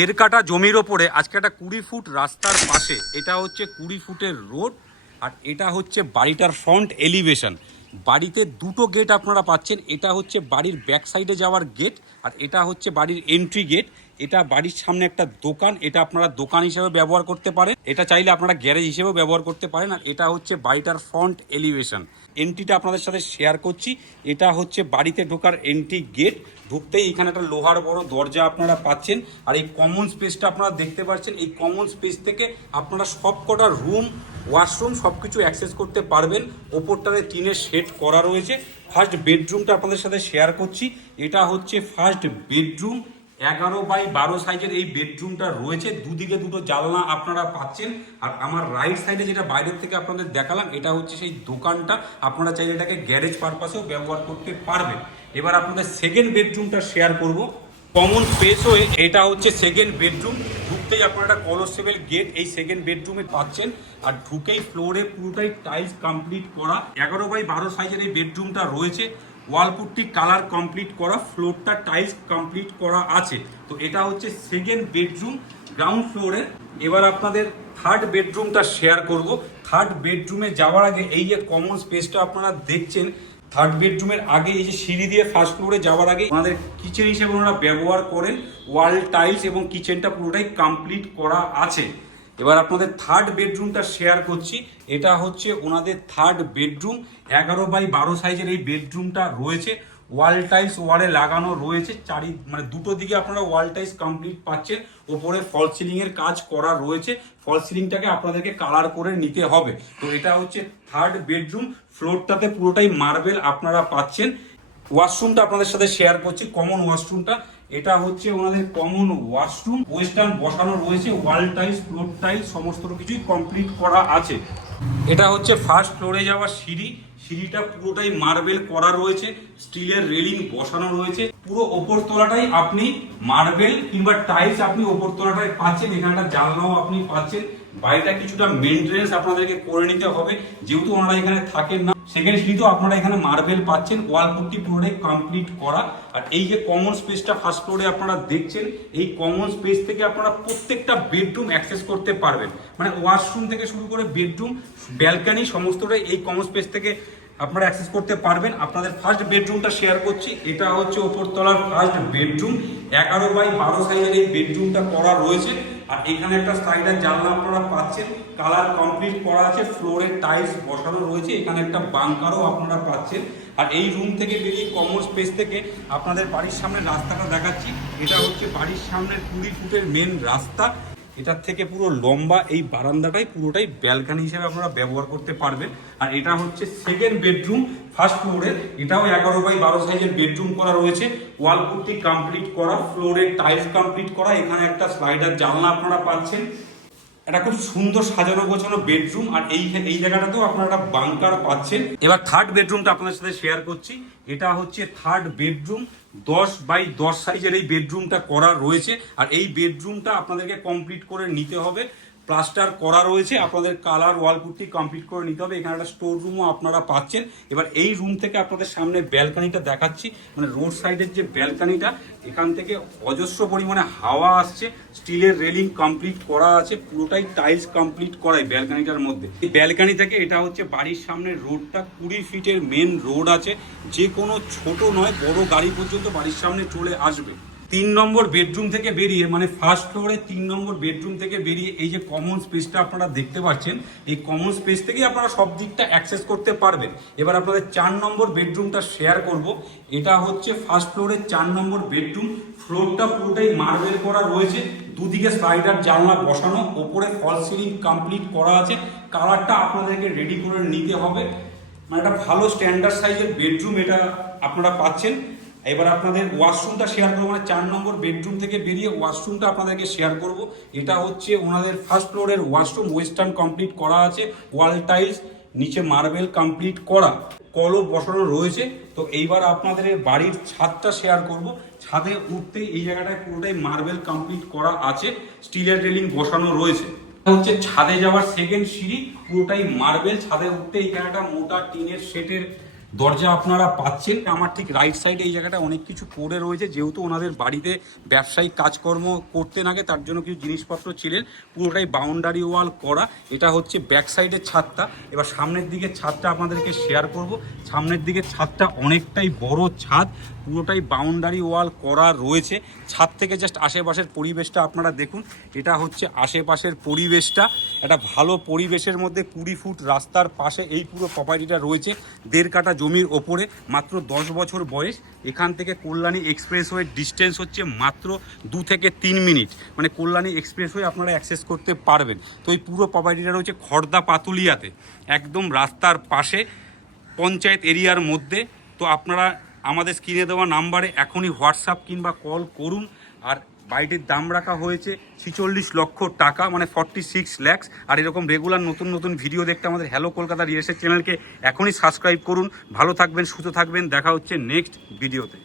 দেড় কাঠা জমির ওপরে আজকে একটা 20 ফুট রাস্তার পাশে, এটা হচ্ছে 20 ফুটের রোড, আর এটা হচ্ছে বাড়িটার ফ্রন্ট এলিভেশন। বাড়িতে দুটো গেট আপনারা পাচ্ছেন, এটা হচ্ছে বাড়ির ব্যাক সাইডে যাওয়ার গেট, আর এটা হচ্ছে বাড়ির এন্ট্রি গেট। এটা বাড়ির সামনে একটা দোকান, এটা আপনারা দোকান হিসেবে ব্যবহার করতে পারেন, এটা চাইলে আপনারা গ্যারেজ হিসেবেও ব্যবহার করতে পারেন। আর এটা হচ্ছে বাড়িটার ফ্রন্ট এলিভেশন। এন্ট্রিটা আপনাদের সাথে শেয়ার করছি। এটা হচ্ছে বাড়িতে ঢোকার এন্ট্রি গেট। ঢুকতেই এখানে একটা লোহার বড় দরজা আপনারা পাচ্ছেন, আর এই কমন স্পেসটা আপনারা দেখতে পাচ্ছেন। এই কমন স্পেস থেকে আপনারা সব কটা রুম, ওয়াশরুম সব কিছু অ্যাক্সেস করতে পারবেন। ওপরটাতে টিনের শেড করা রয়েছে। ফার্স্ট বেডরুমটা আপনাদের সাথে শেয়ার করছি। এটা হচ্ছে ফার্স্ট বেডরুম। 11x12 সাইজের এই বেডরুমটা রয়েছে। দুদিকে দুটো জানলা আপনারা পাচ্ছেন। আর আমার রাইট সাইডে যেটা বাইরের থেকে আপনাদের দেখালাম, এটা হচ্ছে সেই দোকানটা। আপনারা চাইলে এটাকে গ্যারেজ পারপাসেও ব্যবহার করতে পারবেন। এবার আপনাদের সেকেন্ড বেডরুমটা শেয়ার করব। কমন স্পেস হয়ে এটা হচ্ছে সেকেন্ড বেডরুম। ঢুকতেই আপনারা একটা কলোসেবল গেট এই সেকেন্ড বেডরুমে পাচ্ছেন। আর ঢুকেই ফ্লোরে পুরোটাই টাইলস কমপ্লিট করা। 11x12 সাইজের এই বেডরুমটা রয়েছে। ওয়ালপুট্টি কালার কমপ্লিট করা, ফ্লোরটা টাইলস কমপ্লিট করা আছে। তো এটা হচ্ছে সেকেন্ড বেডরুম গ্রাউন্ড ফ্লোরের। এবার আপনাদের থার্ড বেডরুমটা শেয়ার করব। থার্ড বেডরুমে যাওয়ার আগে এই যে কমন স্পেসটা আপনারা দেখছেন, থার্ড বেডরুমের আগে এই যে সিঁড়ি দিয়ে ফার্স্ট ফ্লোরে যাওয়ার আগে ওনাদের কিচেন হিসেবে ওনারা ব্যবহার করেন। ওয়াল টাইলস এবং কিচেনটা পুরোটাই কমপ্লিট করা আছে। এবার আপনাদের থার্ড বেডরুমটা শেয়ার করছি। এটা হচ্ছে ওনাদের থার্ড বেডরুম। 11x12 সাইজের এই বেডরুমটা রয়েছে। ওয়াল টাইলস ওয়ালে লাগানো রয়েছে। মানে দুটো দিকে আপনারা ওয়াল টাইলস কমপ্লিট পাচ্ছেন। ওপরে ফল সিলিং এর কাজ করা রয়েছে। ফল সিলিংটাকে আপনাদেরকে কালার করে নিতে হবে। তো এটা হচ্ছে থার্ড বেডরুম। ফ্লোরটাতে পুরোটাই মার্বেল আপনারা পাচ্ছেন। ওয়াশরুমটা আপনাদের সাথে শেয়ার করছি, কমন ওয়াশরুমটা। এটা হচ্ছে ওনাদের কমন ওয়াশরুম। ওয়েস্টার্ন বসানো রয়েছে। ওয়াল টাইলস, ফ্লোর টাইলস সমস্ত কিছুই কমপ্লিট করা আছে। এটা হচ্ছে ফার্স্ট ফ্লোরে যাওয়ার সিঁড়ি। সিঁড়িটা পুরোটাই মার্বেল করা রয়েছে। স্টিলের রেলিং বসানো রয়েছে। পুরো ওপর তলাটাই আপনি মার্বেল কিংবা টাইলস আপনি ওপর তলাটায় পাচ্ছেন। এখানটা জানলাও আপনি পাচ্ছেন। বাড়িটা কিছুটা মেনটেন্স আপনাদেরকে করে নিতে হবে, যেহেতু ওনারা এখানে থাকেন না। সেকেন্ড সিঁড়িতেও আপনারা এখানে মার্বেল পাচ্ছেন। ওয়াল পুট্টি পুরোটাই কমপ্লিট করা। আর এই যে কমন স্পেসটা ফার্স্ট ফ্লোরে আপনারা দেখছেন, এই কমন স্পেস থেকে আপনারা প্রত্যেকটা বেডরুম অ্যাক্সেস করতে পারবেন। মানে ওয়াশরুম থেকে শুরু করে বেডরুম, ব্যালকনি সমস্তটাই এই কমন স্পেস থেকে আপনারা অ্যাক্সেস করতে পারবেন। আপনাদের ফার্স্ট বেডরুমটা শেয়ার করছি। এটা হচ্ছে ওপরতলার ফার্স্ট বেডরুম। 11x12 সাইজের এই বেডরুমটা করা রয়েছে। আর এখানে একটা স্লাইডার জানলা আপনারা পাচ্ছেন। কালার কমপ্লিট করা আছে। ফ্লোরে টাইলস বসানো রয়েছে। এখানে একটা বাংকারও আপনারা পাচ্ছেন। আর এই রুম থেকে বেরিয়ে কমন স্পেস থেকে আপনাদের বাড়ির সামনে রাস্তাটা দেখাচ্ছি। এটা হচ্ছে বাড়ির সামনের 20 ফুটের মেন রাস্তা। এটার থেকে পুরো লম্বা এই বারান্দাটাই পুরোটাই ব্যালকনি হিসেবে আপনারা ব্যবহার করতে পারবেন। আর এটা হচ্ছে সেকেন্ড বেডরুম ফার্স্ট ফ্লোরের। এটাও 11x12 সাইজের বেডরুম করা রয়েছে। ওয়াল পুট্টি কমপ্লিট করা, ফ্লোরে টাইলস কমপ্লিট করা। এখানে একটা স্লাইডার জানলা আপনারা পাচ্ছেন। এটা খুব সুন্দর সাজানো গোছানো বেডরুম। আর এই জায়গাটাতেও আপনারা একটা বাংকার পাচ্ছেন। এবার থার্ড বেডরুমটা আপনাদের সাথে শেয়ার করছি। এটা হচ্ছে থার্ড বেডরুম। 10x10 সাইজের এই বেডরুমটা করা রয়েছে। আর এই বেডরুমটা আপনাদেরকে কমপ্লিট করে নিতে হবে। প্লাস্টার করা রয়েছে। আপনাদের কালার ওয়াল পুট্টি কমপ্লিট করে নিতে হবে। এখানে একটা স্টোর রুমও আপনারা পাচ্ছেন। এবার এই রুম থেকে আপনাদের সামনে ব্যালকানিটা দেখাচ্ছি। মানে রোড সাইডের যে ব্যালকানিটা, এখান থেকে অজস্র পরিমাণে হাওয়া আসছে। স্টিলের রেলিং কমপ্লিট করা আছে। পুরোটাই টাইলস কমপ্লিট করা এই ব্যালকানিটার মধ্যে। এই ব্যালকানি থেকে এটা হচ্ছে বাড়ির সামনের রোডটা। 20 ফিটের মেন রোড আছে। যে কোনো ছোট নয় বড় গাড়ি পর্যন্ত বাড়ির সামনে চলে আসবে। 3 নম্বর বেডরুম থেকে বেরিয়ে, মানে ফার্স্ট ফ্লোরে 3 নম্বর বেডরুম থেকে বেরিয়ে এই যে কমন স্পেসটা আপনারা দেখতে পাচ্ছেন, এই কমন স্পেস থেকেই আপনারা সব দিকটা অ্যাক্সেস করতে পারবেন। এবার আপনাদের 4 নম্বর বেডরুমটা শেয়ার করব। এটা হচ্ছে ফার্স্ট ফ্লোরের 4 নম্বর বেডরুম। ফ্লোরটা পুরোটাই মার্বেল করা রয়েছে। দুদিকে স্লাইডার জানলা বসানো। ওপরে ফল সিলিং কমপ্লিট করা আছে। কালারটা আপনাদেরকে রেডি করে নিতে হবে। মানে একটা ভালো স্ট্যান্ডার্ড সাইজের বেডরুম এটা আপনারা পাচ্ছেন। এবার আপনাদের ওয়াশরুমটা শেয়ার করবো। মানে 4 নম্বর বেডরুম থেকে বেরিয়ে ওয়াশরুমটা আপনাদেরকে শেয়ার করব। এটা হচ্ছে ওনাদের ফার্স্ট ফ্লোরের ওয়াশরুম। ওয়েস্টার্ন কমপ্লিট করা আছে। ওয়াল টাইলস, নিচে মার্বেল কমপ্লিট করা, কলও বসানো রয়েছে। তো এইবার আপনাদের বাড়ির ছাদটা শেয়ার করব। ছাদে উঠতেই এই জায়গাটায় পুরোটাই মার্বেল কমপ্লিট করা আছে। স্টিলের রেলিং বসানো রয়েছে। হচ্ছে ছাদে যাওয়ার সেকেন্ড সিঁড়ি, পুরোটাই মার্বেল। ছাদে উঠতে এখানে একটা মোটা টিনের শেডের দরজা আপনারা পাচ্ছেন। আমার ঠিক রাইট সাইডে এই জায়গাটা অনেক কিছু পড়ে রয়েছে, যেহেতু ওনাদের বাড়িতে ব্যবসায়িক কাজকর্ম করতেন আগে, তার জন্য কিছু জিনিসপত্র ছিলেন। পুরোটাই বাউন্ডারি ওয়াল করা। এটা হচ্ছে ব্যাক সাইডের ছাদটা। এবার সামনের দিকে ছাদটা আপনাদেরকে শেয়ার করব। সামনের দিকে ছাদটা অনেকটাই বড় ছাদ, পুরোটাই বাউন্ডারি ওয়াল করা রয়েছে। ছাদ থেকে জাস্ট আশেপাশের পরিবেশটা আপনারা দেখুন। এটা হচ্ছে আশেপাশের পরিবেশটা, একটা ভালো পরিবেশের মধ্যে 20 ফুট রাস্তার পাশে এই পুরো প্রপার্টিটা রয়েছে। 1.5 কাঠা জমির ওপরে, মাত্র 10 বছর বয়স। এখান থেকে কল্যাণী এক্সপ্রেসওয়ে ডিস্টেন্স হচ্ছে মাত্র 2 থেকে 3 মিনিট, মানে কল্যাণী এক্সপ্রেসওয়ে আপনারা অ্যাক্সেস করতে পারবেন। তো এই পুরো প্রপার্টিটা রয়েছে খড়দা পাতুলিয়াতে, একদম রাস্তার পাশে, পঞ্চায়েত এরিয়ার মধ্যে। তো আপনারা আমাদের স্ক্রিনে দেওয়া নাম্বারে এখনই হোয়াটসঅ্যাপ কিংবা কল করুন। আর বাড়িটির দাম রাখা হয়েছে 46 লক্ষ টাকা, মানে 46 lakhs। আর এরকম রেগুলার নতুন নতুন ভিডিও দেখতে আমাদের হ্যালো কলকাতা রিয়েল এস্টেট চ্যানেলকে এখনই সাবস্ক্রাইব করুন। ভালো থাকবেন, সুস্থ থাকবেন, দেখা হচ্ছে নেক্সট ভিডিওতে।